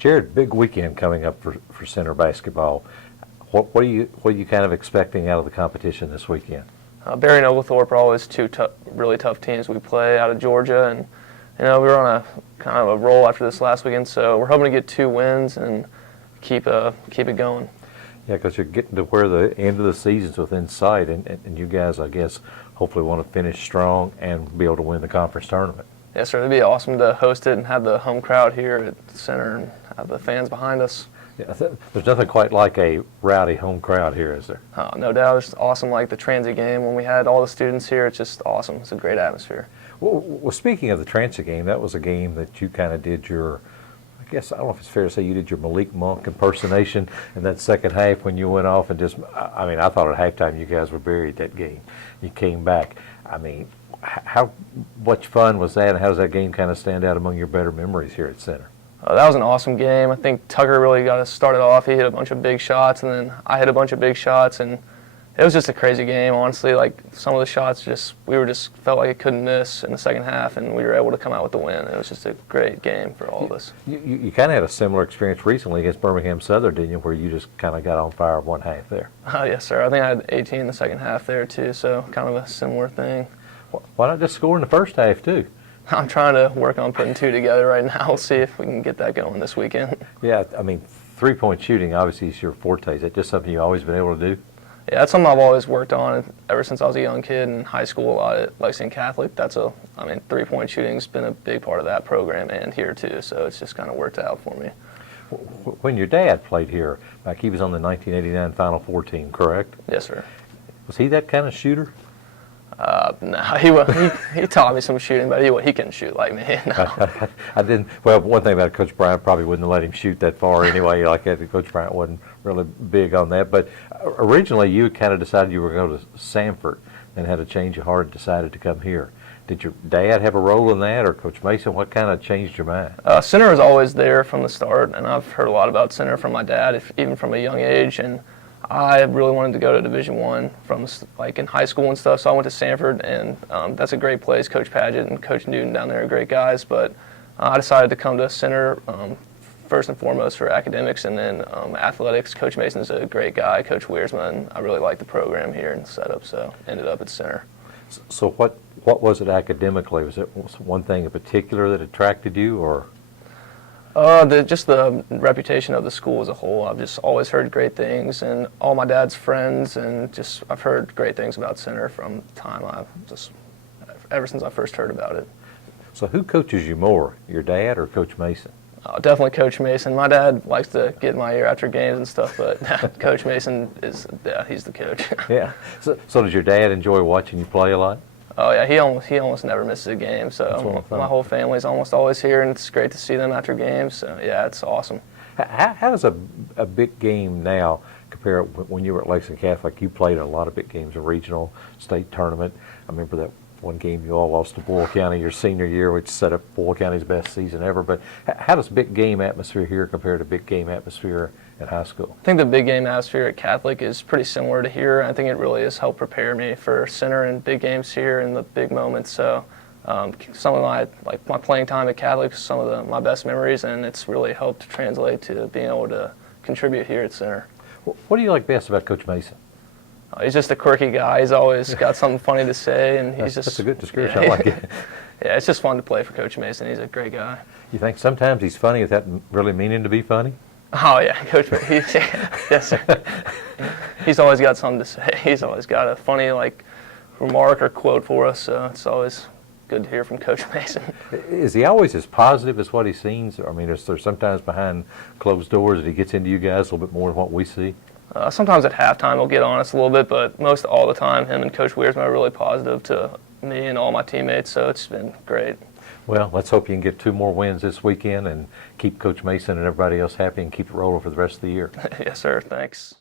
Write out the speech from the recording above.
Jarod, big weekend coming up for center basketball. What are you kind of expecting out of the competition this weekend? Barry and Oglethorpe are always two really tough teams we play out of Georgia, and we were on a kind of a roll after this last weekend, so we're hoping to get 2 wins and keep it going. Yeah, because you're getting to where the end of the season's within sight, and you guys, I guess, hopefully want to finish strong and be able to win the conference tournament. Yes, sir. It'd be awesome to host it and have the home crowd here at the center and have the fans behind us. Yeah, there's nothing quite like a rowdy home crowd here, is there? Oh, no doubt. It's awesome, like the transit game. When we had all the students here, it's just awesome. It's a great atmosphere. Well, speaking of the transit game, that was a game that you kind of did your, I guess, I don't know if it's fair to say you did your Malik Monk impersonation in that second half when you went off and just, I mean, I thought at halftime you guys were buried that game. You came back. I mean, how much fun was that, and how does that game kind of stand out among your better memories here at center? That was an awesome game. I think Tucker really got us started off. He hit a bunch of big shots, and then I hit a bunch of big shots, and it was just a crazy game, honestly. Like, some of the shots we felt like it couldn't miss in the second half, and we were able to come out with the win. It was just a great game for all of us. You kind of had a similar experience recently against Birmingham Southern, didn't you, where you just kind of got on fire one half there? Yes, sir. I think I had 18 in the second half there, too, so kind of a similar thing. Why not just score in the first half, too? I'm trying to work on putting 2 together right now. We'll see if we can get that going this weekend. Yeah, I mean, three-point shooting obviously is your forte. Is that just something you've always been able to do? Yeah, that's something I've always worked on ever since I was a young kid in high school. A lot at Lexington Catholic. Three-point shooting's been a big part of that program and here too. So it's just kind of worked out for me. When your dad played here, like he was on the 1989 Final Four team, correct? Yes, sir. Was he that kind of shooter? No, he taught me some shooting, but he couldn't shoot like me. No. I didn't. Well, one thing about Coach Bryant, probably wouldn't have let him shoot that far anyway. Like that, Coach Bryant wasn't really big on that. But originally, you kind of decided you were going to Samford, and had a change of heart and decided to come here. Did your dad have a role in that, or Coach Mason? What kind of changed your mind? Center was always there from the start, and I've heard a lot about center from my dad, even from a young age. And I really wanted to go to Division I from like in high school and stuff, so I went to Samford, and that's a great place. Coach Padgett and Coach Newton down there are great guys, but I decided to come to center first and foremost for academics, and then athletics. Coach Mason's a great guy, Coach Wiersma. I really like the program here and setup, so ended up at center. So what was it academically? Was it one thing in particular that attracted you, or? Just the reputation of the school as a whole. I've just always heard great things, and all my dad's friends, and I've heard great things about center from the time ever since I first heard about it. So who coaches you more, your dad or Coach Mason? Definitely Coach Mason. My dad likes to get in my ear after games and stuff, but Coach Mason he's the coach. Yeah. So does your dad enjoy watching you play a lot? Oh yeah, he almost never misses a game. So my whole family's almost always here, and it's great to see them after games. So yeah, it's awesome. How does a big game now compare when you were at Lexington Catholic? You played a lot of big games, a regional, state tournament. I remember that one game you all lost to Boyle County your senior year, which set up Boyle County's best season ever. But how does big game atmosphere here compare to big game atmosphere at high school? I think the big game atmosphere at Catholic is pretty similar to here. I think it really has helped prepare me for center and big games here and the big moments. So some of my playing time at Catholic is some of my best memories, and it's really helped translate to being able to contribute here at center. What do you like best about Coach Mason? He's just a quirky guy. He's always got something funny to say, and that's a good description. I like it. Yeah, it's just fun to play for Coach Mason. He's a great guy. You think sometimes he's funny without really meaning to be funny? Oh yeah, Coach Mason. Yes, sir. He's always got something to say. He's always got a funny remark or quote for us. So it's always good to hear from Coach Mason. Is he always as positive as what he seems? I mean, is there sometimes behind closed doors that he gets into you guys a little bit more than what we see? Sometimes at halftime he'll get on us a little bit, but most all the time him and Coach Wiersma are really positive to me and all my teammates, so it's been great. Well, let's hope you can get 2 more wins this weekend and keep Coach Mason and everybody else happy and keep it rolling for the rest of the year. Yes, sir. Thanks.